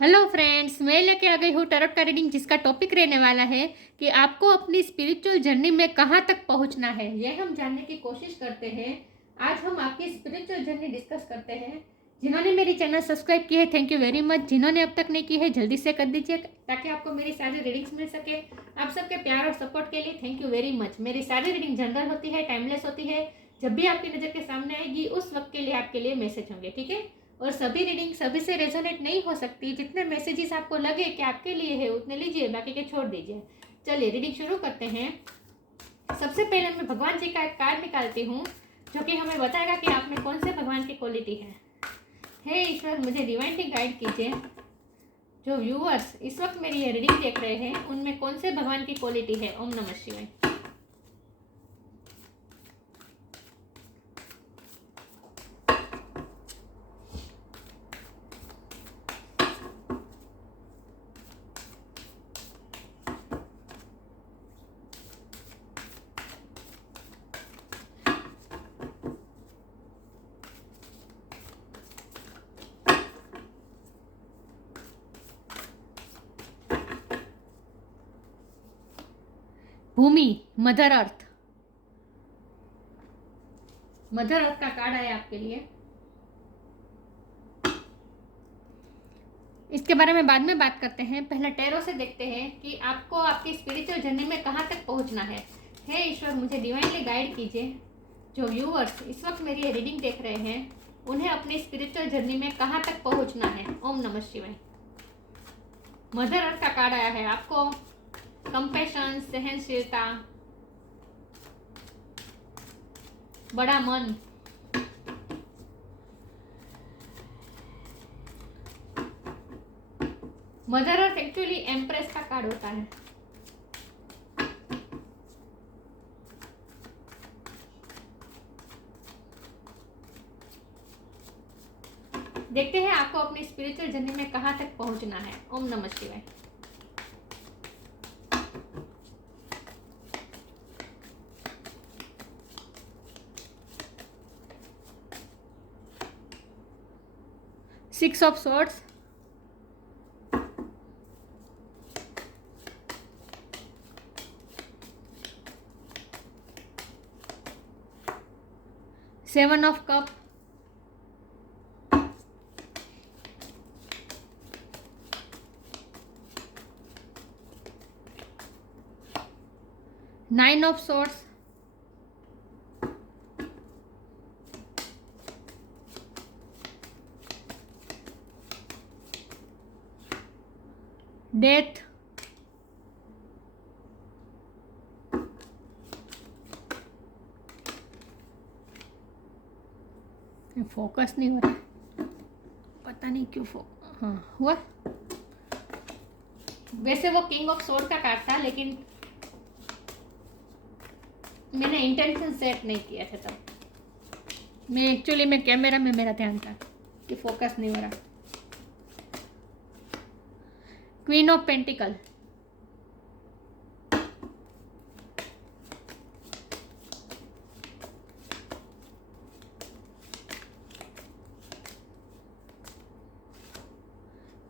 Hello friends, मैं लेके आ गई हूँ टैरोट का रीडिंग जिसका टॉपिक रहने वाला है कि आपको अपनी स्पिरिचुअल जर्नी में कहाँ तक पहुँचना है। यह हम जानने की कोशिश करते हैं। आज हम आपकी स्पिरिचुअल जर्नी डिस्कस करते हैं। जिन्होंने मेरी चैनल सब्सक्राइब की है, थैंक यू वेरी मच। जिन्होंने अब तक नहीं की है, जल्दी से कर दीजिए ताकि आपको मेरी सारी रीडिंग्स मिल सके। आप सबके प्यार और सपोर्ट के लिए थैंक यू वेरी मच। मेरी सारी रीडिंग जनरल होती है, टाइमलेस होती है। जब भी आपकी नज़र के सामने आएगी उस वक्त के लिए आपके लिए मैसेज होंगे, ठीक है। और सभी रीडिंग सभी से रेजोनेट नहीं हो सकती। जितने मैसेजेस आपको लगे कि आपके लिए है उतने लीजिए, बाकी के छोड़ दीजिए। चलिए रीडिंग शुरू करते हैं। सबसे पहले मैं भगवान जी का एक कार्ड निकालती हूँ जो कि हमें बताएगा कि आप में कौन से भगवान की क्वालिटी है। हे ईश्वर, मुझे डिवाइनली गाइड कीजिए। जो व्यूअर्स इस वक्त मेरी ये रीडिंग देख रहे हैं उनमें कौन से भगवान की क्वालिटी है। ओम नमः शिवाय। भूमि, मदर अर्थ। मदर अर्थ का कार्ड आया आपके लिए। इसके बारे में बाद में बात करते हैं। पहले टैरो से देखते हैं कि आपको आपकी स्पिरिचुअल जर्नी में कहाँ तक पहुँचना है। हे ईश्वर, मुझे डिवाइनली गाइड कीजिए। जो व्यूअर्स इस वक्त मेरी ये रीडिंग देख रहे हैं उन्हें अपनी स्पिरिचुअल जर्नी में कहाँ तक पहुँचना है। ओम नमः शिवाय। मदर अर्थ का कार्ड आया है आपको। कंपैशन, सहनशीलता, बड़ा मन। मदर अर्थ एक्चुअली एम्प्रेस का कार्ड होता है। देखते हैं आपको अपनी स्पिरिचुअल जर्नी में कहाँ तक पहुँचना है। ओम नमः शिवाय। Six of swords, seven of cup, nine of swords, death, focus नहीं हो रहा, पता नहीं क्यों। हाँ हुआ। वैसे वो किंग ऑफ सोर्ड का कार्ड था लेकिन मैंने इंटेंशन सेट नहीं किया था तब। मैं एक्चुअली में कैमरा में मेरा ध्यान था कि फोकस नहीं हो रहा। Queen of pentacle,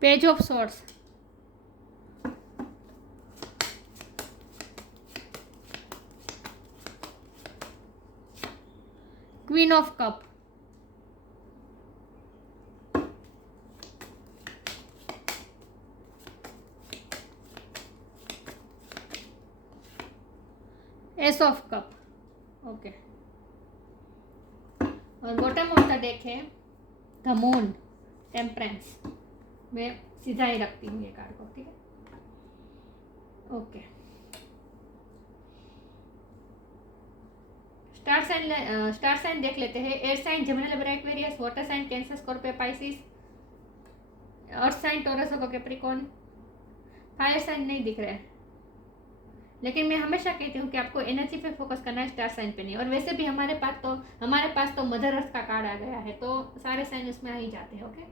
page of swords, queen of cup, S of cup. Okay, और बॉटम ऑफ द डेक है द मून, टेम्परेंस। मैं सीधा ही रखती हूँ ये कार्ड को, ठीक है। ओके, स्टार साइन देख लेते हैं। Air sign Gemini, Libra, Aquarius. Water sign Cancer, Scorpio, Pisces. Earth sign Taurus और कैप्रिकॉर्न। फायर साइन नहीं दिख रहा है, लेकिन मैं हमेशा कहती हूँ कि आपको एनर्जी पे फोकस करना है, स्टार साइन पे नहीं। और वैसे भी हमारे पास तो मदर अर्थ का कार्ड आ गया है तो सारे साइन उसमें आ ही जाते हैं। ओके,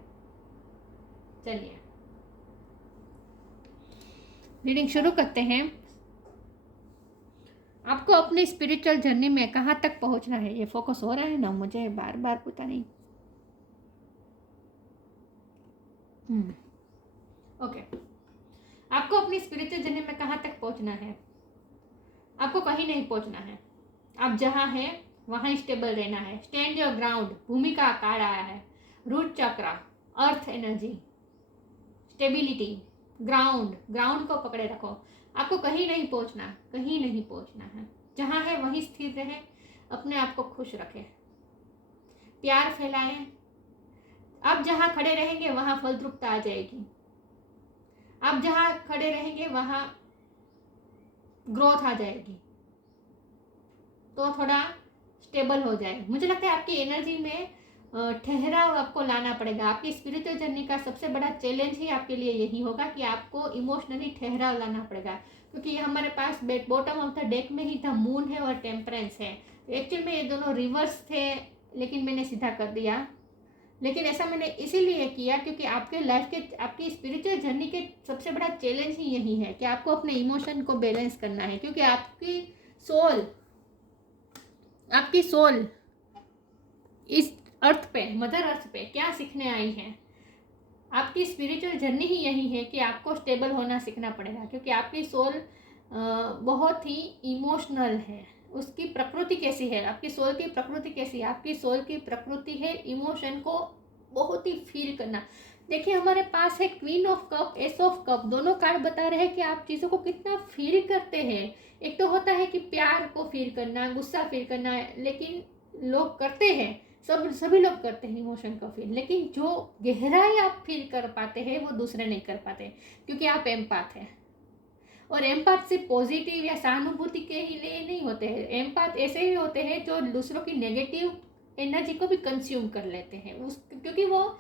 चलिए रीडिंग शुरू करते हैं। आपको अपनी स्पिरिचुअल जर्नी में कहाँ तक पहुँचना है। ये फोकस हो रहा है ना, मुझे बार बार पता नहीं। ओके, आपको अपनी स्पिरिचुअल जर्नी में कहाँ तक पहुँचना है? आपको कहीं नहीं पहुँचना है। आप जहाँ हैं वहाँ स्टेबल रहना है। स्टैंड योर ग्राउंड, भूमि का आकार आया है। रूट चक्रा, earth energy, stability, ground, ground को पकड़े रखो। आपको कहीं नहीं पहुँचना, कहीं नहीं पहुँचना है। जहाँ है वहीं स्थिर रहे, अपने आप को खुश रखें, प्यार फैलाएं। आप जहाँ खड़े रहेंगे वहाँ फलद्रुपता आ जाएगी। आप जहाँ खड़े रहेंगे वहाँ ग्रोथ आ जाएगी। तो थोड़ा स्टेबल हो जाए। मुझे लगता है आपकी एनर्जी में ठहराव आपको लाना पड़ेगा। आपकी स्पिरिचुअल जर्नी का सबसे बड़ा चैलेंज ही आपके लिए यही होगा कि आपको इमोशनली ठहराव लाना पड़ेगा, क्योंकि ये हमारे पास बॉटम ऑफ द डेक में ही द मून है और टेम्परेंस है। एक्चुअल में ये दोनों रिवर्स थे, लेकिन मैंने सीधा कर दिया। लेकिन ऐसा मैंने इसीलिए किया क्योंकि आपके लाइफ के, आपकी स्पिरिचुअल जर्नी के सबसे बड़ा चैलेंज ही यही है कि आपको अपने इमोशन को बैलेंस करना है। क्योंकि आपकी सोल इस अर्थ पे, मदर अर्थ पे क्या सीखने आई है? आपकी स्पिरिचुअल जर्नी ही यही है कि आपको स्टेबल होना सीखना पड़ेगा, क्योंकि आपकी सोल बहुत ही इमोशनल है। उसकी प्रकृति कैसी है? आपकी सोल की प्रकृति कैसी है? आपकी सोल की प्रकृति है इमोशन को बहुत ही फील करना। देखिए, हमारे पास है queen of cup, S of cup, दोनों कार्ड बता रहे हैं कि आप चीज़ों को कितना फील करते हैं। एक तो होता है कि प्यार को फील करना, गुस्सा फील करना, लेकिन लोग करते हैं, सभी लोग करते हैं इमोशन को फील, लेकिन जो गहराई आप फील कर पाते हैं वो दूसरे नहीं कर पाते, क्योंकि आप एम्पाथ हैं। और एम्पाथ सिर्फ पॉजिटिव या सहानुभूति के ही लिए नहीं होते हैं। एम्पाथ ऐसे ही होते हैं जो दूसरों की नेगेटिव एनर्जी को भी कंज्यूम कर लेते हैं, क्योंकि वो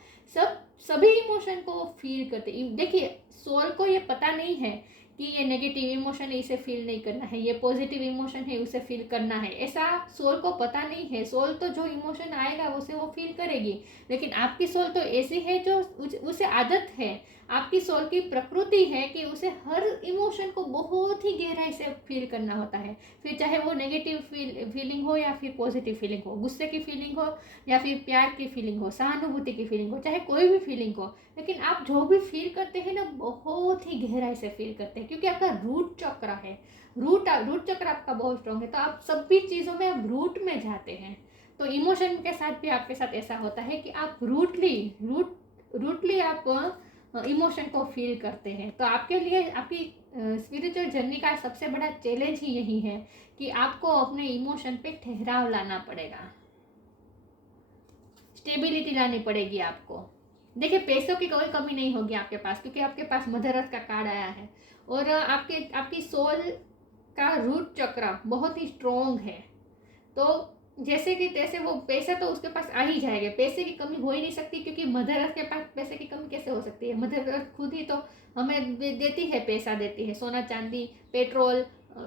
सभी इमोशन को फील करते हैं। देखिए, सोल को ये पता नहीं है कि ये नेगेटिव इमोशन है, इसे फील नहीं करना है, ये पॉजिटिव इमोशन है, उसे फील करना है, ऐसा सोल को पता नहीं है। सोल तो जो इमोशन आएगा उसे वो फील करेगी, लेकिन आपकी सोल तो ऐसी है जो उसे आदत है, आपकी सोल की प्रकृति है कि उसे हर इमोशन को बहुत ही गहराई से फील करना होता है। फिर चाहे वो नेगेटिव फीलिंग हो या फिर पॉजिटिव फीलिंग हो, गुस्से की फीलिंग हो या फिर प्यार की फीलिंग हो, सहानुभूति की फीलिंग हो, चाहे कोई भी फीलिंग हो, लेकिन आप जो भी फील करते हैं ना, बहुत ही गहराई से फील करते हैं, क्योंकि आपका रूट चक्र है। रूट चक्र आपका बहुत स्ट्रॉन्ग है, तो आप सभी चीज़ों में आप रूट में जाते हैं। तो इमोशन के साथ भी आपके साथ ऐसा होता है कि आप रूटली आप इमोशन को फील करते हैं। तो आपके लिए आपकी स्पिरिचुअल जर्नी का सबसे बड़ा चैलेंज ही यही है कि आपको अपने इमोशन पे ठहराव लाना पड़ेगा, स्टेबिलिटी लानी पड़ेगी आपको। देखिए, पैसों की कोई कमी नहीं होगी आपके पास, क्योंकि आपके पास मदर अर्थ का कार्ड आया है और आपकी सोल का रूट चक्र बहुत ही स्ट्रोंग है। तो जैसे कि तैसे वो पैसा तो उसके पास आ ही जाएगा, पैसे की कमी हो ही नहीं सकती, क्योंकि मदर अर्थ के पास पैसे की कमी कैसे हो सकती है? मदर अर्थ खुद ही तो हमें देती है, पैसा देती है, सोना चांदी, पेट्रोल,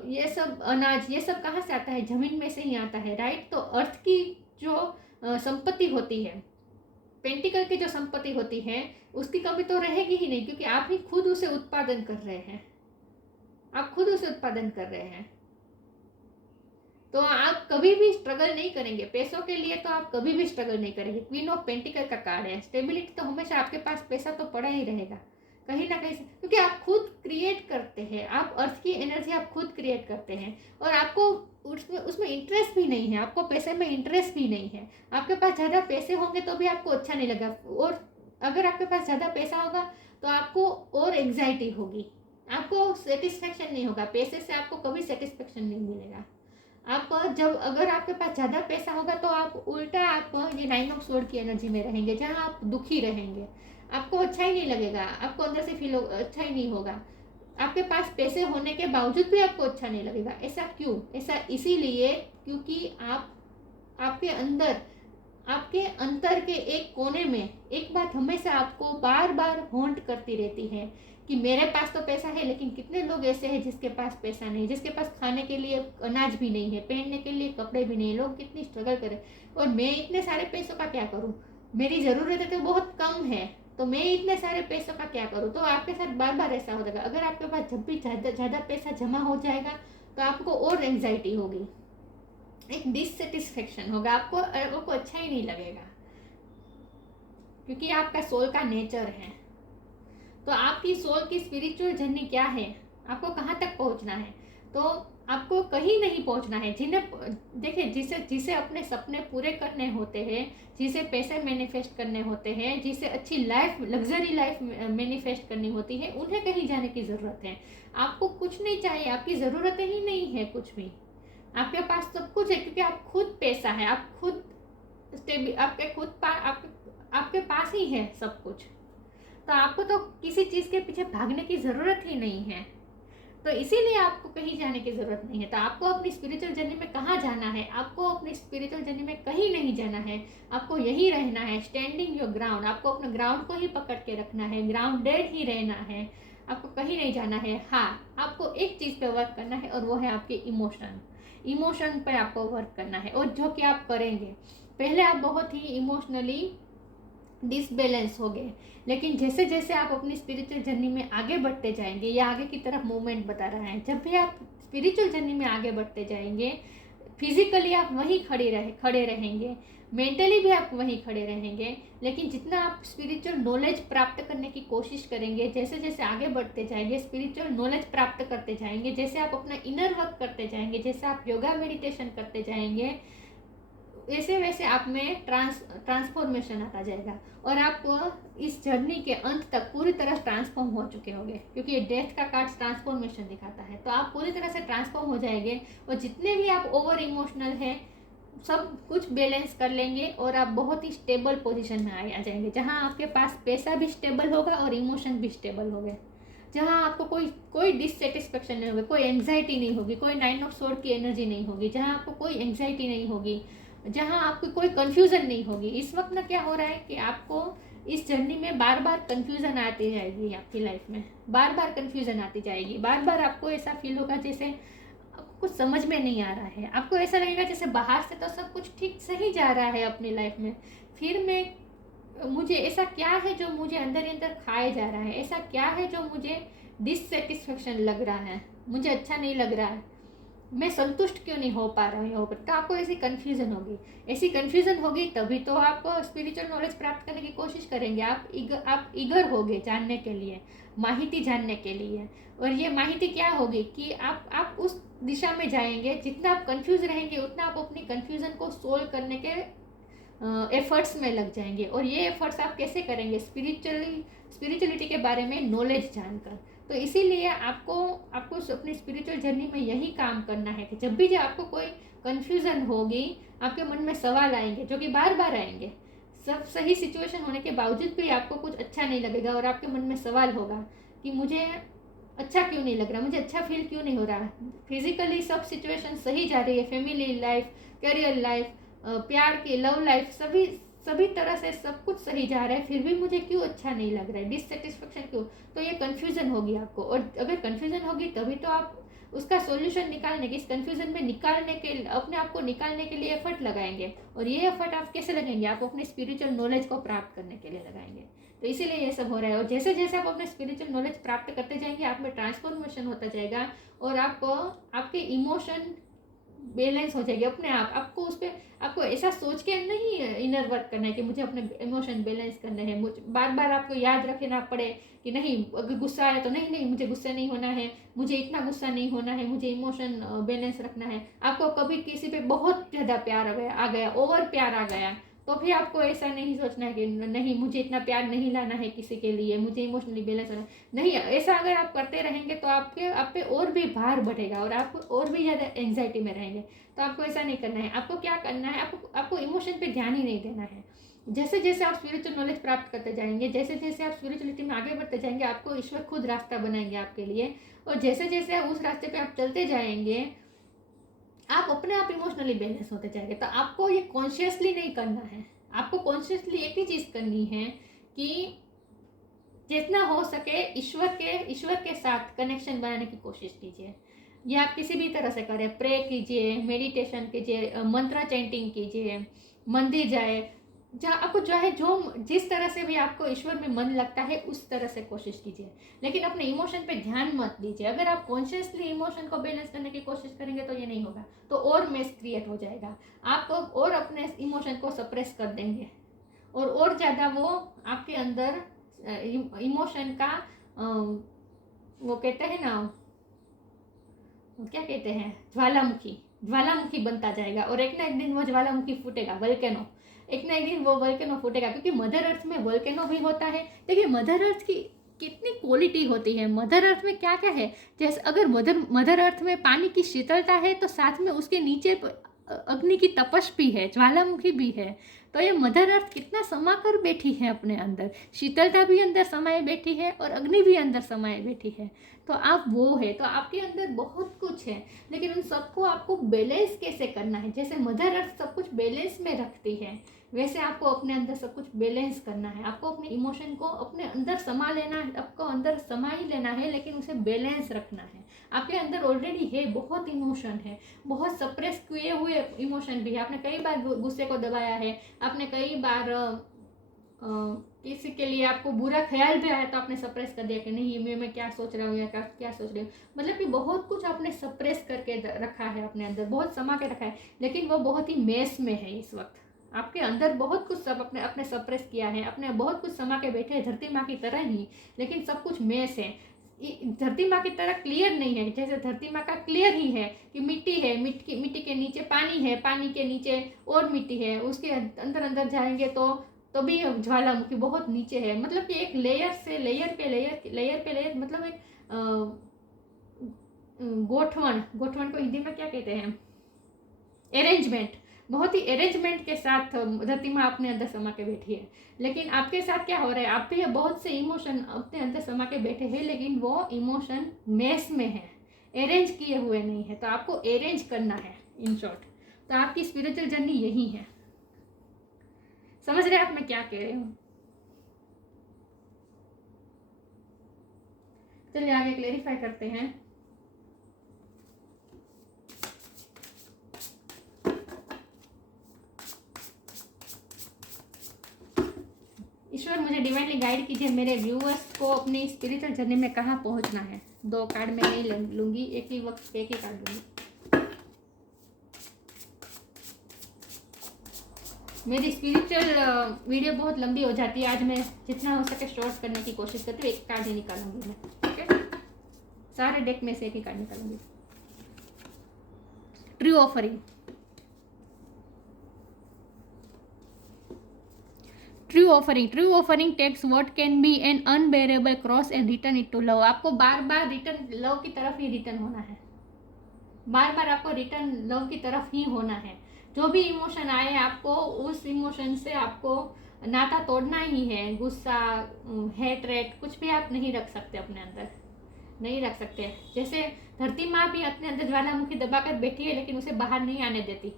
ये सब अनाज, ये सब कहाँ से आता है? जमीन में से ही आता है, राइट? तो अर्थ की जो संपत्ति होती है, पेंटिकल की जो संपत्ति होती है, उसकी कमी तो रहेगी ही नहीं, क्योंकि आप ही खुद उसे उत्पादन कर रहे हैं, आप खुद उसे उत्पादन कर रहे हैं। तो आप कभी भी स्ट्रगल नहीं करेंगे पैसों के लिए, तो आप कभी भी स्ट्रगल नहीं करेंगे। क्वीन ऑफ पेंटिकल का कार्ड है, स्टेबिलिटी, तो हमेशा आपके पास पैसा तो पड़ा ही रहेगा कहीं ना कहीं से, क्योंकि आप खुद क्रिएट करते हैं, आप अर्थ की एनर्जी आप खुद क्रिएट करते हैं, और आपको उसमें इंटरेस्ट भी नहीं है, आपको पैसे में इंटरेस्ट भी नहीं है। आपके पास ज़्यादा पैसे होंगे तो भी आपको अच्छा नहीं लगा, और अगर आपके पास ज़्यादा पैसा होगा तो आपको और एग्जाइटी होगी, आपको सेटिस्फेक्शन नहीं होगा। पैसे से आपको कभी सेटिस्फेक्शन नहीं मिलेगा। आप जब अगर आपके पास ज़्यादा पैसा होगा तो आप उल्टा आप ये 9 ऑफ स्वॉर्ड की एनर्जी में रहेंगे, जहाँ आप दुखी रहेंगे, आपको अच्छा ही नहीं लगेगा, आपको अंदर से फील अच्छा ही नहीं होगा। आपके पास पैसे होने के बावजूद भी आपको अच्छा नहीं लगेगा। ऐसा क्यों? ऐसा इसीलिए क्योंकि आपके अंतर के एक कोने में एक बात हमेशा आपको बार बार हॉन्ट करती रहती है कि मेरे पास तो पैसा है, लेकिन कितने लोग ऐसे हैं जिसके पास पैसा नहीं, जिसके पास खाने के लिए अनाज भी नहीं है, पहनने के लिए कपड़े भी नहीं, लोग कितनी स्ट्रगल करें, और मैं इतने सारे पैसों का क्या करूं? मेरी ज़रूरतें तो बहुत कम है, तो मैं इतने सारे पैसों का क्या करूं? तो आपके साथ बार बार ऐसा हो जाएगा। अगर आपके पास जब भी ज़्यादा पैसा जमा हो जाएगा तो आपको और एंग्जाइटी होगी, एक डिससेटिस्फेक्शन होगा, आपको अच्छा ही नहीं लगेगा, क्योंकि आपका सोल का नेचर है। तो आपकी सोल की स्पिरिचुअल जर्नी क्या है, आपको कहाँ तक पहुँचना है। तो आपको कहीं नहीं पहुँचना है। जिन्हें देखिए, जिसे जिसे अपने सपने पूरे करने होते हैं, जिसे पैसे मैनिफेस्ट करने होते हैं, जिसे अच्छी लाइफ, लग्जरी लाइफ मैनिफेस्ट करनी होती है, उन्हें कहीं जाने की ज़रूरत है। आपको कुछ नहीं चाहिए, आपकी ज़रूरतें ही नहीं है कुछ भी। आपके पास सब कुछ है, क्योंकि आप खुद पैसा है, आप खुद स्टेबल, आपके पास ही है सब कुछ। तो आपको तो किसी चीज़ के पीछे भागने की ज़रूरत ही नहीं है। तो इसीलिए आपको कहीं जाने की ज़रूरत नहीं है। तो आपको अपनी स्पिरिचुअल जर्नी में कहाँ जाना है, आपको अपनी स्पिरिचुअल जर्नी में कहीं नहीं जाना है। आपको यही रहना है, स्टैंडिंग योर ग्राउंड। आपको अपने ग्राउंड को ही पकड़ के रखना है, ग्राउंडेड ही रहना है, आपको कहीं नहीं जाना है। हाँ, आपको एक चीज़ पे वर्क करना है, और वो है आपके इमोशन पे आपको वर्क करना है, और जो कि आप करेंगे। पहले आप बहुत ही इमोशनली डिसबैलेंस हो गए, लेकिन जैसे जैसे आप अपनी स्पिरिचुअल जर्नी में आगे बढ़ते जाएंगे, या आगे की तरफ मूवमेंट बता रहा है, जब भी आप स्पिरिचुअल जर्नी में आगे बढ़ते जाएंगे, फिजिकली आप वहीं खड़े रहेंगे, मेंटली भी आप वहीं खड़े रहेंगे, लेकिन जितना आप स्पिरिचुअल नॉलेज प्राप्त करने की कोशिश करेंगे, जैसे जैसे आगे बढ़ते जाएंगे, स्पिरिचुअल नॉलेज प्राप्त करते जाएंगे, जैसे आप अपना इनर वर्क करते जाएंगे, जैसे आप योगा मेडिटेशन करते जाएंगे, वैसे वैसे आप में ट्रांसफॉर्मेशन आता जाएगा, और आप इस जर्नी के अंत तक पूरी तरह ट्रांसफॉर्म हो चुके होंगे, क्योंकि ये डेथ का कार्ड ट्रांसफॉर्मेशन दिखाता है। तो आप पूरी तरह से ट्रांसफॉर्म हो जाएंगे, और जितने भी आप ओवर इमोशनल हैं, सब कुछ बैलेंस कर लेंगे, और आप बहुत ही स्टेबल पोजीशन में आ जाएंगे, जहाँ आपके पास पैसा भी स्टेबल होगा और इमोशन भी स्टेबल होंगे, जहाँ आपको कोई डिससेटिस्फेक्शन नहीं होगी, कोई एंग्जाइटी नहीं होगी, कोई 9 ऑफ सोर्ड की एनर्जी नहीं होगी, जहाँ आपको कोई एंग्जाइटी नहीं होगी, जहाँ आपको कोई कंफ्यूजन नहीं होगी। इस वक्त ना क्या हो रहा है कि आपको इस जर्नी में बार बार कंफ्यूजन आती जाएगी, आपकी लाइफ में बार बार कंफ्यूजन आती जाएगी, बार बार आपको ऐसा फील होगा जैसे आपको कुछ समझ में नहीं आ रहा है, आपको ऐसा लगेगा जैसे बाहर से तो सब कुछ ठीक सही जा रहा है अपनी लाइफ में, फिर मुझे ऐसा क्या है जो मुझे अंदर ही अंदर खाए जा रहा है, ऐसा क्या है जो मुझे डिससेटिस्फेक्शन लग रहा है, मुझे अच्छा नहीं लग रहा है, मैं संतुष्ट क्यों नहीं हो पा रही हूँ। तो आपको ऐसी कन्फ्यूज़न होगी, ऐसी कन्फ्यूज़न होगी, तभी तो आप स्पिरिचुअल नॉलेज प्राप्त करने की कोशिश करेंगे। आप ईगर होगे जानने के लिए, माहिती जानने के लिए, और ये माहिती क्या होगी कि आप उस दिशा में जाएंगे, जितना आप कंफ्यूज रहेंगे उतना आप अपनी कन्फ्यूज़न को सोल्व करने के एफर्ट्स में लग जाएंगे। और ये एफर्ट्स आप कैसे करेंगे, स्पिरिचुअलिटी के बारे में नॉलेज जानकर। तो इसीलिए आपको अपनी स्पिरिचुअल जर्नी में यही काम करना है कि जब आपको कोई कन्फ्यूज़न होगी, आपके मन में सवाल आएंगे, जो कि बार बार आएंगे, सब सही सिचुएशन होने के बावजूद भी आपको कुछ अच्छा नहीं लगेगा, और आपके मन में सवाल होगा कि मुझे अच्छा क्यों नहीं लग रहा, मुझे अच्छा फील क्यों नहीं हो रहा। फिजिकली सब सिचुएशन सही जा रही है, फैमिली लाइफ, करियर लाइफ, प्यार की लव लाइफ, सभी तरह से सब कुछ सही जा रहा है, फिर भी मुझे क्यों अच्छा नहीं लग रहा है, डिससेटिस्फेक्शन क्यों। तो ये कन्फ्यूज़न होगी आपको, और अगर कन्फ्यूज़न होगी तभी तो आप उसका सॉल्यूशन निकालने के, इस कन्फ्यूज़न में निकालने के, अपने आप को निकालने के लिए एफर्ट लगाएंगे। और ये एफर्ट आप कैसे लगेंगे, आप अपने स्पिरिचुअल नॉलेज को प्राप्त करने के लिए लगाएंगे। तो इसीलिए ये सब हो रहा है, और जैसे जैसे आप अपने स्पिरिचुअल नॉलेज प्राप्त करते जाएंगे, आप में ट्रांसफॉर्मेशन होता जाएगा, और आपके इमोशन बैलेंस हो जाएगी अपने आप। आपको उस पर आपको ऐसा सोच के नहीं इनर वर्क करना है कि मुझे अपने इमोशन बैलेंस करने हैं, मुझे बार बार आपको याद रखना पड़े कि नहीं, अगर गुस्सा आया तो नहीं मुझे गुस्सा नहीं होना है, मुझे इतना गुस्सा नहीं होना है, मुझे इमोशन बैलेंस रखना है। आपको कभी किसी पे बहुत ज़्यादा प्यार आ गया, ओवर प्यार आ गया, तो भी आपको ऐसा नहीं सोचना है कि नहीं, मुझे इतना प्यार नहीं लाना है किसी के लिए, मुझे इमोशनली बैलेंस होना नहीं। ऐसा अगर आप करते रहेंगे तो आप पे और भी भार बढ़ेगा, और आप और भी ज़्यादा एंग्जाइटी में रहेंगे। तो आपको ऐसा नहीं करना है। आपको क्या करना है, आपको इमोशन पे ध्यान ही नहीं देना है। जैसे जैसे आप स्पिरिचुअल नॉलेज प्राप्त करते जाएंगे, जैसे जैसे आप स्पिरिचुअलिटी में आगे बढ़ते जाएंगे, आपको ईश्वर खुद रास्ता बनाएंगे आपके लिए, और जैसे जैसे आप उस रास्ते पे आप चलते जाएंगे, आप अपने आप इमोशनली बैलेंस होते जाएंगे। तो आपको ये कॉन्शियसली नहीं करना है, आपको कॉन्शियसली एक ही चीज़ करनी है कि जितना हो सके ईश्वर के साथ कनेक्शन बनाने की कोशिश कीजिए। ये आप किसी भी तरह से करें, प्रे कीजिए, मेडिटेशन कीजिए, मंत्र चैंटिंग कीजिए, मंदिर जाए, जहाँ आपको जो है, जो जिस तरह से भी आपको ईश्वर में मन लगता है उस तरह से कोशिश कीजिए, लेकिन अपने इमोशन पे ध्यान मत दीजिए। अगर आप कॉन्शियसली इमोशन को बैलेंस करने की कोशिश करेंगे तो ये नहीं होगा, तो और मेस क्रिएट हो जाएगा, आप और अपने इमोशन को सप्रेस कर देंगे, और ज़्यादा वो आपके अंदर इमोशन का वो कहते हैं ना, क्या कहते हैं, ज्वालामुखी बनता जाएगा और एक ना एक दिन वो ज्वालामुखी फूटेगा, वोल्केनो, एक ना एक दिन वो वोल्केनो फूटेगा। क्योंकि मदर अर्थ में वोल्केनो भी होता है। देखिए मदर अर्थ की कितनी क्वालिटी होती है, मदर अर्थ में क्या क्या है। जैसे अगर मदर अर्थ में पानी की शीतलता है तो साथ में उसके नीचे अग्नि की तपश भी है, ज्वालामुखी भी है। तो ये मदर अर्थ कितना समा कर बैठी है अपने अंदर, शीतलता भी अंदर समाये बैठी है और अग्नि भी अंदर समाये बैठी है। तो आप वो है, तो आपके अंदर बहुत कुछ है, लेकिन उन सबको आपको बैलेंस कैसे करना है। जैसे मदर अर्थ सब कुछ बैलेंस में रखती है, वैसे आपको अपने अंदर सब कुछ बैलेंस करना है। आपको अपने इमोशन को अपने अंदर समा लेना है, आपको अंदर समा ही लेना है, लेकिन उसे बैलेंस रखना है। आपके अंदर ऑलरेडी है, बहुत इमोशन है, बहुत सप्रेस किए हुए इमोशन भी है। आपने कई बार गुस्से को दबाया है, आपने कई बार किसी के लिए आपको बुरा ख्याल भी आया तो आपने सप्रेस कर दिया कि नहीं मैं क्या सोच रहा हूँ या क्या सोच रही हूँ। मतलब कि बहुत कुछ आपने सप्रेस करके रखा है अपने अंदर, बहुत समा के रखा है, लेकिन वो बहुत ही मेस में है इस वक्त। आपके अंदर बहुत कुछ सब अपने सप्रेस किया है, अपने बहुत कुछ समा के बैठे हैं धरती माँ की तरह ही, लेकिन सब कुछ मेस है। धरती माँ की तरह क्लियर नहीं है। जैसे धरती माँ का क्लियर ही है कि मिट्टी है, मिट्टी के नीचे पानी है, पानी के नीचे और मिट्टी है, उसके अंदर अंदर जाएंगे तो भी ज्वालामुखी बहुत नीचे है। मतलब कि एक लेयर से लेयर पे लेयर मतलब एक गोठवण को हिंदी में क्या कहते हैं, अरेंजमेंट, बहुत ही अरेंजमेंट के साथ धरती माँ अपने अंदर समा के बैठी है। लेकिन आपके साथ क्या हो रहा है, आप भी बहुत से इमोशन अपने अंदर समा के बैठे हैं, लेकिन वो इमोशन मेस में है, अरेंज किए हुए नहीं है। तो आपको अरेंज करना है इन शॉर्ट। तो आपकी स्पिरिचुअल जर्नी यही है। समझ रहे आप मैं क्या कह रही हूँ? चलिए आगे क्लेरिफाई करते हैं। ईश्वर मुझे डिवाइनली गाइड कीजिए, मेरे व्यूअर्स को अपनी स्पिरिचुअल जर्नी में कहाँ पहुँचना है। 2 कार्ड में नहीं लूँगी, एक ही वक्त एक ही कार्ड लूँगी। मेरी स्पिरिचुअल वीडियो बहुत लंबी हो जाती है, आज मैं जितना हो सके शॉर्ट करने की कोशिश करती हूँ। एक कार्ड ही निकालूंगी मैं, ठीक है? सारे डेक में से एक ही कार्ड निकालूंगी। True offering, true offering takes what can be an unbearable cross and return it to love. आपको बार बार रिटर्न लव की तरफ ही रिटर्न होना है, बार बार आपको रिटर्न लव की तरफ ही होना है। जो भी इमोशन आए आपको उस इमोशन से आपको नाता तोड़ना ही है। गुस्सा, हेटरेट कुछ भी आप नहीं रख सकते अपने अंदर, नहीं रख सकते। जैसे धरती माँ भी अपने अंदर ज्वालामुखी दबाकर बैठी है, लेकिन उसे बाहर नहीं आने देती।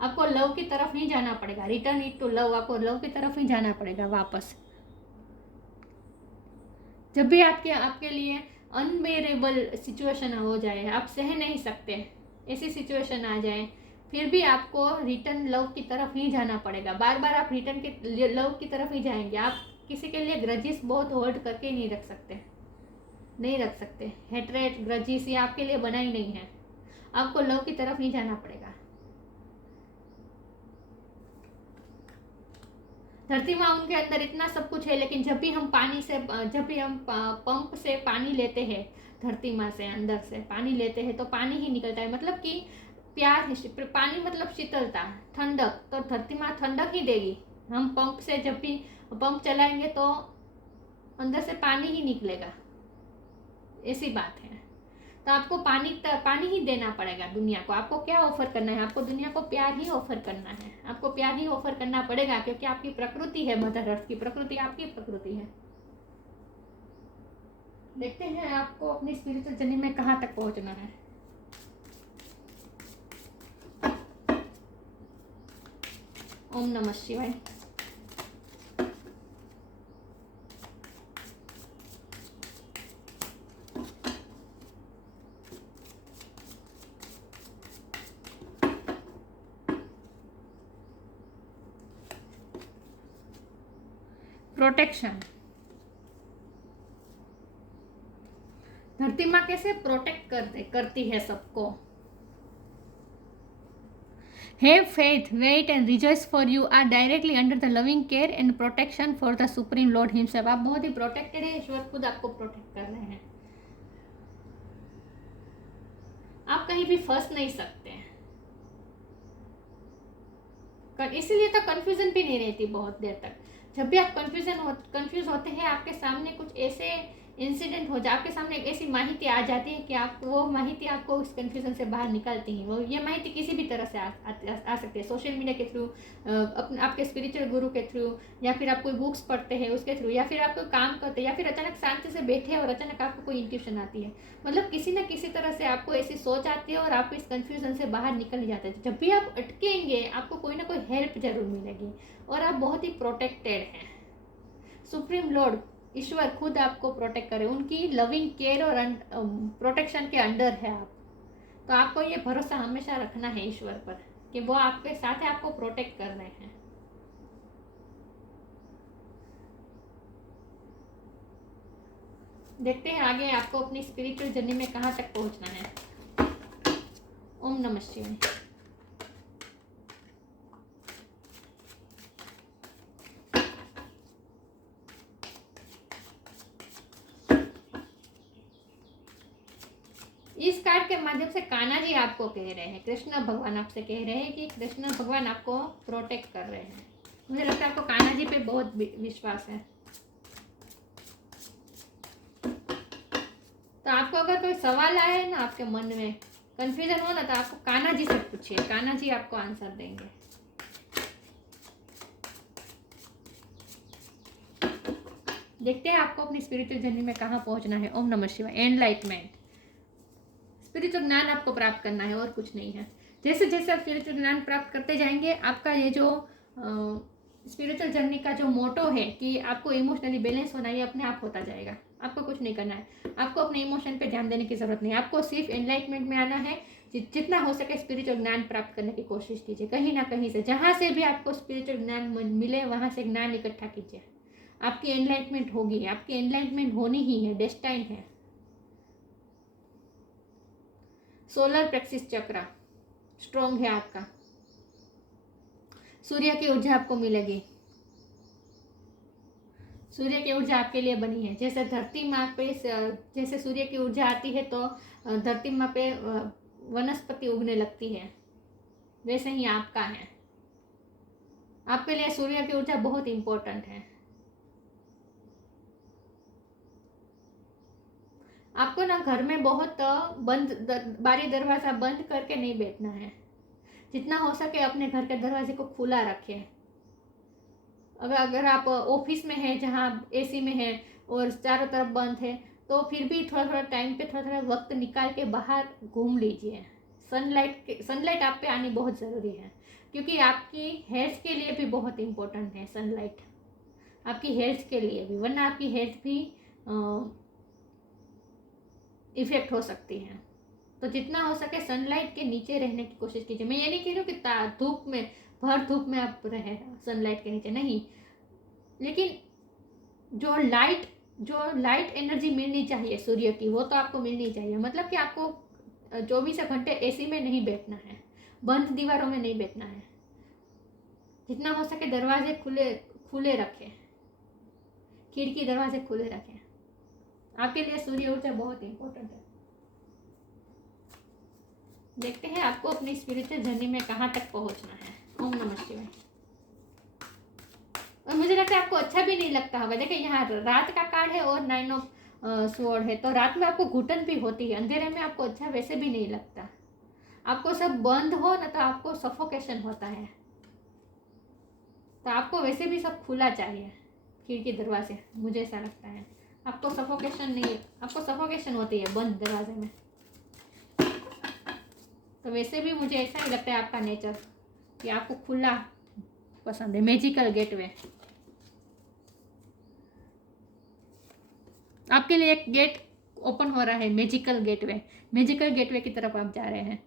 आपको लव की तरफ नहीं जाना पड़ेगा, रिटर्न इट टू लव, आपको लव की तरफ ही जाना पड़ेगा वापस। जब भी आपके लिए अनबेरेबल सिचुएशन हो जाए, आप सह नहीं सकते, ऐसी सिचुएशन आ जाए, फिर भी आपको रिटर्न लव की तरफ ही जाना पड़ेगा। बार बार आप रिटर्न के लव की तरफ ही जाएंगे। आप किसी के लिए ग्रजिस बहुत होल्ड करके नहीं रख सकते, नहीं रख सकते। हेट्रेट, ग्रजिस ये आपके लिए बना ही नहीं है। आपको लव की तरफ ही जाना पड़ेगा। धरती माँ उनके अंदर इतना सब कुछ है, लेकिन जब भी हम पंप से पानी लेते हैं, धरती माँ से अंदर से पानी लेते हैं तो पानी ही निकलता है। मतलब कि प्यार, पानी मतलब शीतलता, ठंडक, तो धरती माँ ठंडक ही देगी। हम पंप से जब भी पंप चलाएंगे तो अंदर से पानी ही निकलेगा, ऐसी बात है। तो आपको पानी ही देना पड़ेगा दुनिया को। आपको क्या ऑफर करना है? आपको दुनिया को प्यार ही ऑफर करना है। आपको प्यार ही ऑफर करना पड़ेगा, क्योंकि आपकी प्रकृति है, मदर अर्थ की प्रकृति आपकी प्रकृति है। देखते हैं आपको अपनी स्पिरिचुअल जर्नी में कहाँ तक पहुंचना है। ओम नमः शिवाय। प्रोटेक्शन, धरती माँ कैसे प्रोटेक्ट करती है सबको। Have faith, wait and rejoice, for you are directly under the loving care and protection for the Supreme Lord Himself. आप बहुत ही प्रोटेक्टेड है, ईश्वर खुद आपको प्रोटेक्ट कर रहे हैं। आप कहीं भी फंस नहीं सकते हैं, इसीलिए तो कंफ्यूजन भी नहीं रहती बहुत देर तक। जब भी आप कंफ्यूज होते हैं, आपके सामने कुछ ऐसे इंसिडेंट हो जाए, आपके सामने एक ऐसी माहिती आ जाती है कि आप वो माहिती आपको उस कन्फ्यूजन से बाहर निकालती है। वो ये माहिती किसी भी तरह से आ सकती है, सोशल मीडिया के थ्रू, आपके स्पिरिचुअल गुरु के थ्रू, या फिर आप कोई बुक्स पढ़ते हैं उसके थ्रू, या फिर आप कोई काम करते हैं, या फिर अचानक शांति से बैठे और अचानक आपको कोई इंट्यूशन आती है। मतलब किसी न किसी तरह से आपको ऐसी सोच आती है और आप इस कन्फ्यूजन से बाहर निकल जाते हैं। जब भी आप अटकेंगे, आपको कोई ना कोई हेल्प जरूर मिलेगी और आप बहुत ही प्रोटेक्टेड हैं। सुप्रीम लॉर्ड ईश्वर खुद आपको प्रोटेक्ट करे, उनकी लविंग केयर और प्रोटेक्शन के अंडर है आप। तो आपको ये भरोसा हमेशा रखना है ईश्वर पर कि वो आपके साथ है, आपको प्रोटेक्ट कर रहे हैं। देखते हैं आगे आपको अपनी स्पिरिचुअल जर्नी में कहाँ तक पहुँचना है। ओम नमः शिवाय। इस कार्ड के माध्यम से कान्हा जी आपको कह रहे हैं, कृष्ण भगवान आपसे कह रहे हैं कि कृष्ण भगवान आपको प्रोटेक्ट कर रहे हैं। मुझे लगता है आपको कान्हा जी पे बहुत विश्वास है। तो आपको अगर कोई सवाल आए ना आपके मन में, कंफ्यूजन हो ना, तो आपको कान्हा जी से पूछिए, कान्हा जी आपको आंसर देंगे। देखते हैं आपको अपनी स्पिरिचुअल जर्नी में कहाँ पहुंचना है। ओम नमः शिवाय। एनलाइटमेंट, स्पिरिचुअल ज्ञान आपको प्राप्त करना है और कुछ नहीं है। जैसे जैसे आप स्पिरिचुअल ज्ञान प्राप्त करते जाएंगे, आपका ये जो स्पिरिचुअल जर्नी का जो मोटो है कि आपको इमोशनली बैलेंस होना, ये अपने आप होता जाएगा। आपको कुछ नहीं करना है, आपको अपने इमोशन पे ध्यान देने की जरूरत नहीं है। आपको सिर्फ एनलाइटमेंट में आना है। जितना हो सके स्पिरिचुअल ज्ञान प्राप्त करने की कोशिश कीजिए, कहीं ना कहीं से, जहाँ से भी आपको स्पिरिचुअल ज्ञान मिले वहाँ से ज्ञान इकट्ठा कीजिए। आपकी एनलाइटमेंट होगी, आपकी एनलाइटमेंट होनी ही है, डेस्टाइन है। सोलर प्लेक्सिस चक्र स्ट्रॉन्ग है आपका, सूर्य की ऊर्जा आपको मिलेगी। सूर्य की ऊर्जा आपके लिए बनी है। जैसे धरती माँ पे जैसे सूर्य की ऊर्जा आती है तो धरती माँ पे वनस्पति उगने लगती है, वैसे ही आपका है। आपके लिए सूर्य की ऊर्जा बहुत इंपॉर्टेंट है। आपको ना घर में बहुत बंद बारी दरवाज़ा बंद करके नहीं बैठना है। जितना हो सके अपने घर के दरवाजे को खुला रखें। अगर आप ऑफिस में हैं जहाँ एसी में है और चारों तरफ बंद है, तो फिर भी थोड़ा थोड़ा टाइम पे थोड़ा थोड़ा वक्त निकाल के बाहर घूम लीजिए। सनलाइट आप पे आनी बहुत ज़रूरी है, क्योंकि आपकी हेल्थ के लिए भी बहुत इम्पोर्टेंट है सनलाइट, आपकी हेल्थ के लिए भी, वरना आपकी हेल्थ भी इफेक्ट हो सकती है। तो जितना हो सके सनलाइट के नीचे रहने की कोशिश कीजिए। मैं ये नहीं कह रही हूँ कि धूप में, भर धूप में आप रहे सनलाइट के नीचे, नहीं, लेकिन जो लाइट एनर्जी मिलनी चाहिए सूर्य की, वो तो आपको मिलनी चाहिए। मतलब कि आपको 24 घंटे एसी में नहीं बैठना है, बंद दीवारों में नहीं बैठना है। जितना हो सके दरवाजे खुले रखें, खिड़की दरवाजे खुले रखें। आपके लिए सूर्य ऊर्जा बहुत इंपॉर्टेंट है। देखते हैं आपको अपनी स्पिरिचुअल जर्नी में कहाँ तक पहुँचना है। ओम नमः शिवाय। और मुझे लगता है आपको अच्छा भी नहीं लगता होगा। देखिए यहाँ रात का कार्ड है और 9 ऑफ स्वॉर्ड है, तो रात में आपको घुटन भी होती है, अंधेरे में आपको अच्छा वैसे भी नहीं लगता। आपको सब बंद हो ना तो आपको सफोकेशन होता है, तो आपको वैसे भी सब खुला चाहिए, खिड़की दरवाजे, मुझे ऐसा लगता है। आपको सफोकेशन नहीं, आपको सफोकेशन होती है बंद दरवाजे में। तो वैसे भी मुझे ऐसा ही लगता है आपका नेचर कि आपको खुला पसंद है। मैजिकल गेटवे, आपके लिए एक गेट ओपन हो रहा है, मैजिकल गेटवे की तरफ आप जा रहे हैं।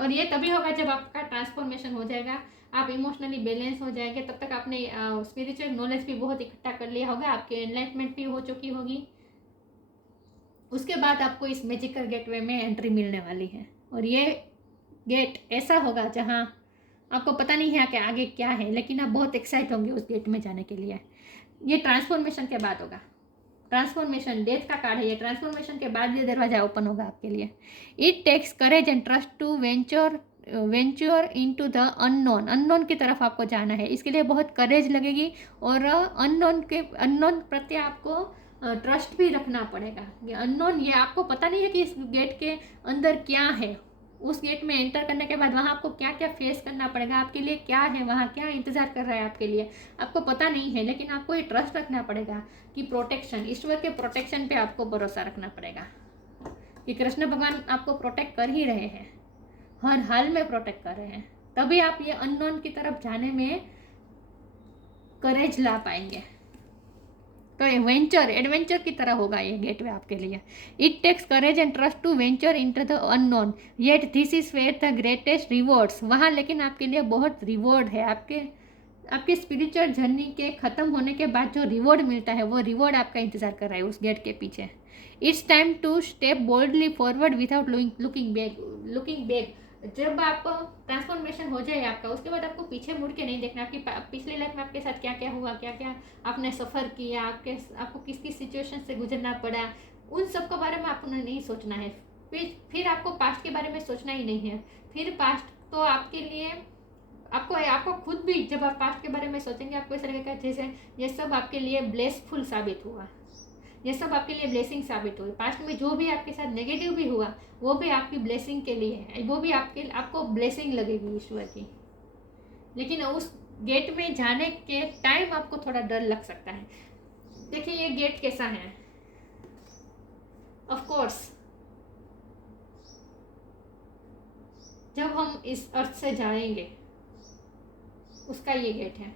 और ये तभी होगा जब आपका ट्रांसफॉर्मेशन हो जाएगा, आप इमोशनली बैलेंस हो जाएंगे। तब तक आपने स्पिरिचुअल नॉलेज भी बहुत इकट्ठा कर लिया होगा, आपकी एनलाइटमेंट भी हो चुकी होगी। उसके बाद आपको इस मैजिकल गेटवे में एंट्री मिलने वाली है। और ये गेट ऐसा होगा जहाँ आपको पता नहीं है कि आगे क्या है, लेकिन आप बहुत एक्साइट होंगे उस गेट में जाने के लिए। ये ट्रांसफॉर्मेशन के बाद होगा। ट्रांसफॉर्मेशन डेथ का कार्ड है ये। ट्रांसफॉर्मेशन के बाद ये दरवाजा ओपन होगा आपके लिए। It takes courage and trust to venture into the unknown. Unknown की तरफ आपको जाना है, इसके लिए बहुत करेज लगेगी और अननोन प्रत्ये आपको ट्रस्ट भी रखना पड़ेगा। ये अननोन, ये आपको पता नहीं है कि इस गेट के अंदर क्या है। उस गेट में एंटर करने के बाद वहाँ आपको क्या क्या फेस करना पड़ेगा, आपके लिए क्या है, वहाँ क्या इंतज़ार कर रहा है आपके लिए, आपको पता नहीं है। लेकिन आपको ये ट्रस्ट रखना पड़ेगा कि प्रोटेक्शन, ईश्वर के प्रोटेक्शन पे आपको भरोसा रखना पड़ेगा कि कृष्ण भगवान आपको प्रोटेक्ट कर ही रहे हैं, हर हाल में प्रोटेक्ट कर रहे हैं। तभी आप ये अननोन की तरफ जाने में करेज ला पाएंगे। तो एडवेंचर की तरह होगा ये गेटवे आपके लिए। It takes courage and trust to venture into the unknown, yet this is where the greatest rewards. वहाँ लेकिन आपके लिए बहुत रिवॉर्ड है। आपके स्पिरिचुअल जर्नी के ख़त्म होने के बाद जो रिवॉर्ड मिलता है, वो रिवॉर्ड आपका इंतजार कर रहा है उस गेट के पीछे। It's time to step boldly forward without looking back. जब आप ट्रांसफॉर्मेशन हो जाए आपका, उसके बाद आपको पीछे मुड़ के नहीं देखना। आपकी पिछली लाइफ में आपके साथ क्या क्या हुआ, क्या क्या आपने सफ़र किया, आपको किस किस सिचुएशन से गुजरना पड़ा, उन सब के बारे में आपको नहीं सोचना है। फिर आपको पास्ट के बारे में सोचना ही नहीं है। फिर पास्ट तो आपके लिए आपको खुद भी, जब आप पास्ट के बारे में सोचेंगे, आपको इस तरह का जैसे ये सब आपके लिए ब्लेसफुल साबित हुआ, ये सब आपके लिए ब्लेसिंग साबित हुई। पास्ट में जो भी आपके साथ नेगेटिव भी हुआ, वो भी आपकी ब्लेसिंग के लिए है, वो भी आपको ब्लेसिंग लगेगी ईश्वर की। लेकिन उस गेट में जाने के टाइम आपको थोड़ा डर लग सकता है। देखिए ये गेट कैसा है। ऑफ कोर्स जब हम इस अर्थ से जाएंगे, उसका ये गेट है।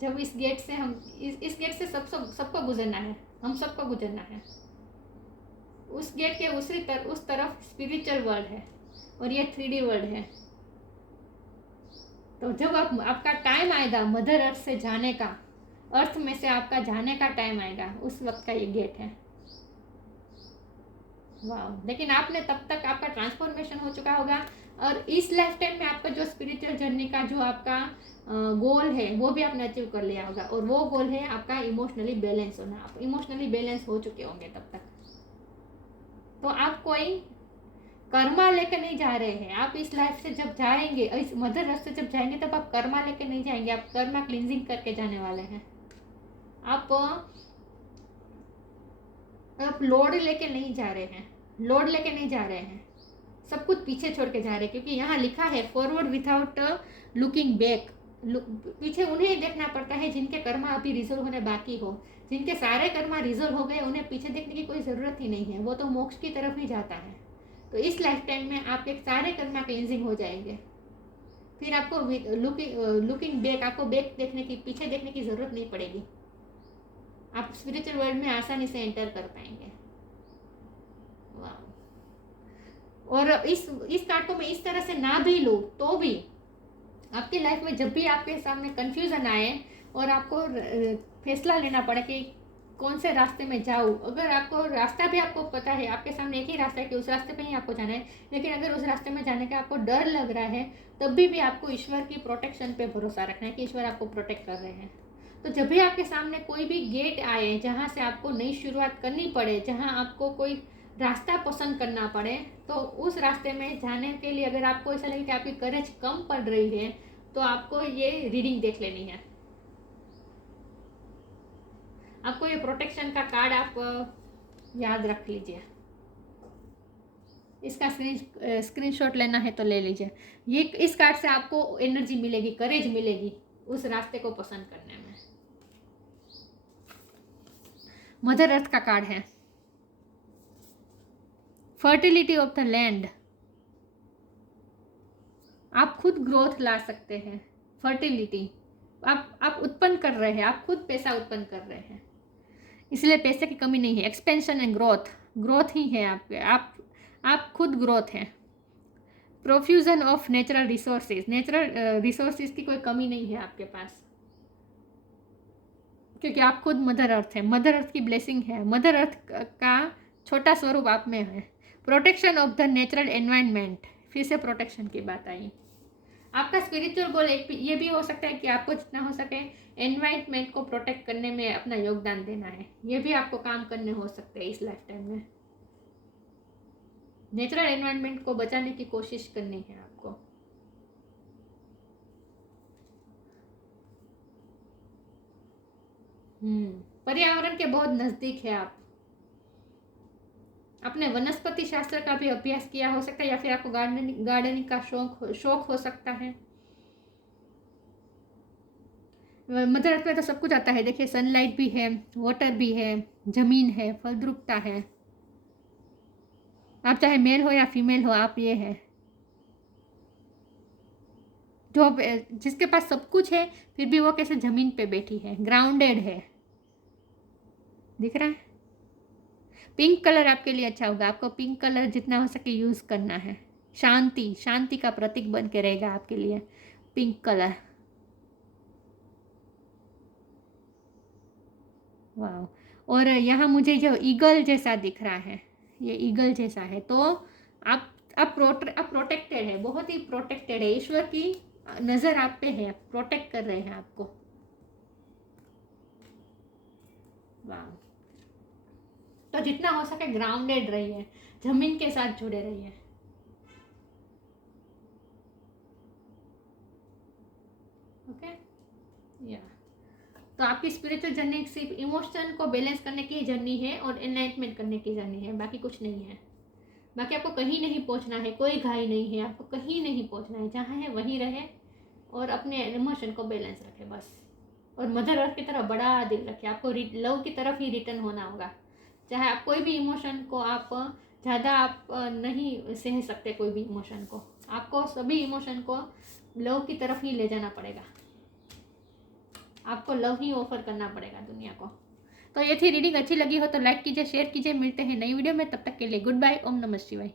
जब इस गेट से हम इस गेट से सबको गुजरना है, हम सबको गुजरना है। उस गेट के उस तरफ स्पिरिचुअल वर्ल्ड है और ये 3D वर्ल्ड है। तो जब आपका टाइम आएगा मदर अर्थ से जाने का, अर्थ में से आपका जाने का टाइम आएगा, उस वक्त का ये गेट है। वाह। लेकिन आपने तब तक आपका ट्रांसफॉर्मेशन हो चुका होगा और इस लाइफ टाइम में आपका जो स्पिरिचुअल जर्नी का जो आपका गोल है, वो भी आपने अचीव कर लिया होगा। और वो गोल है आपका इमोशनली बैलेंस होना। आप इमोशनली बैलेंस हो चुके होंगे तब तक। तो आप कोई कर्मा लेके नहीं जा रहे हैं। आप इस लाइफ से जब जाएंगे, इस मदर अर्थ से जब जाएंगे, तब आप कर्मा लेके नहीं जाएंगे, आप कर्मा क्लींजिंग करके जाने वाले हैं। आप लोड लेके नहीं जा रहे हैं, लोड लेके नहीं जा रहे हैं, सब कुछ पीछे छोड़ के जा रहे हैं। क्योंकि यहाँ लिखा है फॉरवर्ड विदाउट लुकिंग बैक। पीछे उन्हें ही देखना पड़ता है जिनके कर्मा अभी रिजोल्व होने बाकी हो। जिनके सारे कर्मा रिजोल्व हो गए, उन्हें पीछे देखने की कोई ज़रूरत ही नहीं है, वो तो मोक्ष की तरफ ही जाता है। तो इस लाइफ टाइम में आपके सारे कर्मा क्लींजिंग हो जाएंगे। फिर आपको लुकिंग बैक, आपको बैक देखने की, पीछे देखने की ज़रूरत नहीं पड़ेगी। आप स्पिरिचुअल वर्ल्ड में आसानी से एंटर कर पाएंगे। वाह। और इस कार्ड को मैं इस तरह से ना भी लूँ तो भी आपकी लाइफ में जब भी आपके सामने कंफ्यूजन आए और आपको फैसला लेना पड़े कि कौन से रास्ते में जाऊँ, अगर आपको रास्ता भी आपको पता है, आपके सामने एक ही रास्ता है कि उस रास्ते पे ही आपको जाना है, लेकिन अगर उस रास्ते में जाने का आपको डर लग रहा है, तब भी आपको ईश्वर की प्रोटेक्शन पे भरोसा रखना है कि ईश्वर आपको प्रोटेक्ट कर रहे हैं। तो जब भी आपके सामने कोई भी गेट आए जहाँ से आपको नई शुरुआत करनी पड़े, जहाँ आपको कोई रास्ता पसंद करना पड़े, तो उस रास्ते में जाने के लिए अगर आपको ऐसा लगे कि आपकी करेज कम पड़ रही है, तो आपको ये रीडिंग देख लेनी है। आपको ये प्रोटेक्शन का कार्ड आप याद रख लीजिए। इसका स्क्रीनशॉट लेना है तो ले लीजिए। ये इस कार्ड से आपको एनर्जी मिलेगी, करेज मिलेगी उस रास्ते को पसंद करने में। मदर अर्थ का कार्ड है फर्टिलिटी ऑफ द लैंड। आप खुद ग्रोथ ला सकते हैं। फर्टिलिटी आप उत्पन्न कर रहे हैं, आप खुद पैसा उत्पन्न कर रहे हैं, इसलिए पैसे की कमी नहीं है। एक्सपेंशन एंड ग्रोथ ही है आपके, आप खुद ग्रोथ हैं। प्रोफ्यूजन ऑफ नेचुरल रिसोर्सेज की कोई कमी नहीं है आपके पास, क्योंकि आप खुद मदर अर्थ हैं। मदर अर्थ की ब्लेसिंग है। मदर अर्थ का छोटा स्वरूप आप में है। Protection of the natural environment, फिर से प्रोटेक्शन की बात आई। आपका स्पिरिचुअल गोल एक ये भी हो सकता है कि आपको जितना हो सके एनवायरनमेंट को प्रोटेक्ट करने में अपना योगदान देना है। ये भी आपको काम करने हो सकते हैं इस लाइफ टाइम में। नेचुरल एनवायरनमेंट को बचाने की कोशिश करनी है आपको। पर्यावरण के बहुत नजदीक है आप। आपने वनस्पति शास्त्र का भी अभ्यास किया हो सकता है, या फिर आपको गार्डनिंग का शौक हो सकता है। मदर अर्थ में तो सब कुछ आता है। देखिए, सनलाइट भी है, वाटर भी है, जमीन है, फलद्रुपता है। आप चाहे मेल हो या फीमेल हो, आप ये है जो जिसके पास सब कुछ है फिर भी वो कैसे जमीन पे बैठी है, ग्राउंडेड है। दिख रहा है? पिंक कलर आपके लिए अच्छा होगा। आपको पिंक कलर जितना हो सके यूज़ करना है। शांति का प्रतीक बन के रहेगा आपके लिए पिंक कलर। वाह। और यहाँ मुझे जो ईगल जैसा दिख रहा है, ये ईगल जैसा है, तो आप प्रोटेक्टेड है, बहुत ही प्रोटेक्टेड है। ईश्वर की नज़र आप पे है, प्रोटेक्ट कर रहे हैं आपको। वाह। तो जितना हो सके ग्राउंडेड रहिए, जमीन के साथ जुड़े रहिए। ओके या तो आपकी स्पिरिचुअल जर्नी सिर्फ इमोशन को बैलेंस करने की जर्नी है और एनलाइटमेंट करने की जर्नी है, बाकी कुछ नहीं है। बाकी आपको कहीं नहीं पहुंचना है, कोई घाई नहीं है, आपको कहीं नहीं पहुंचना है। जहाँ है वहीं रहे और अपने इमोशन को बैलेंस रखे बस। और मदर अर्थ की तरफ बड़ा दिल रखे। आपको लव की तरफ ही रिटर्न होना होगा। चाहे आप कोई भी इमोशन को आप ज़्यादा आप नहीं सह सकते, कोई भी इमोशन को आपको सभी इमोशन को लव की तरफ ही ले जाना पड़ेगा। आपको लव ही ऑफर करना पड़ेगा दुनिया को। तो ये थी रीडिंग। अच्छी लगी हो तो लाइक कीजिए, शेयर कीजिए। मिलते हैं नई वीडियो में, तब तक के लिए गुड बाय। ओम नमः शिवाय।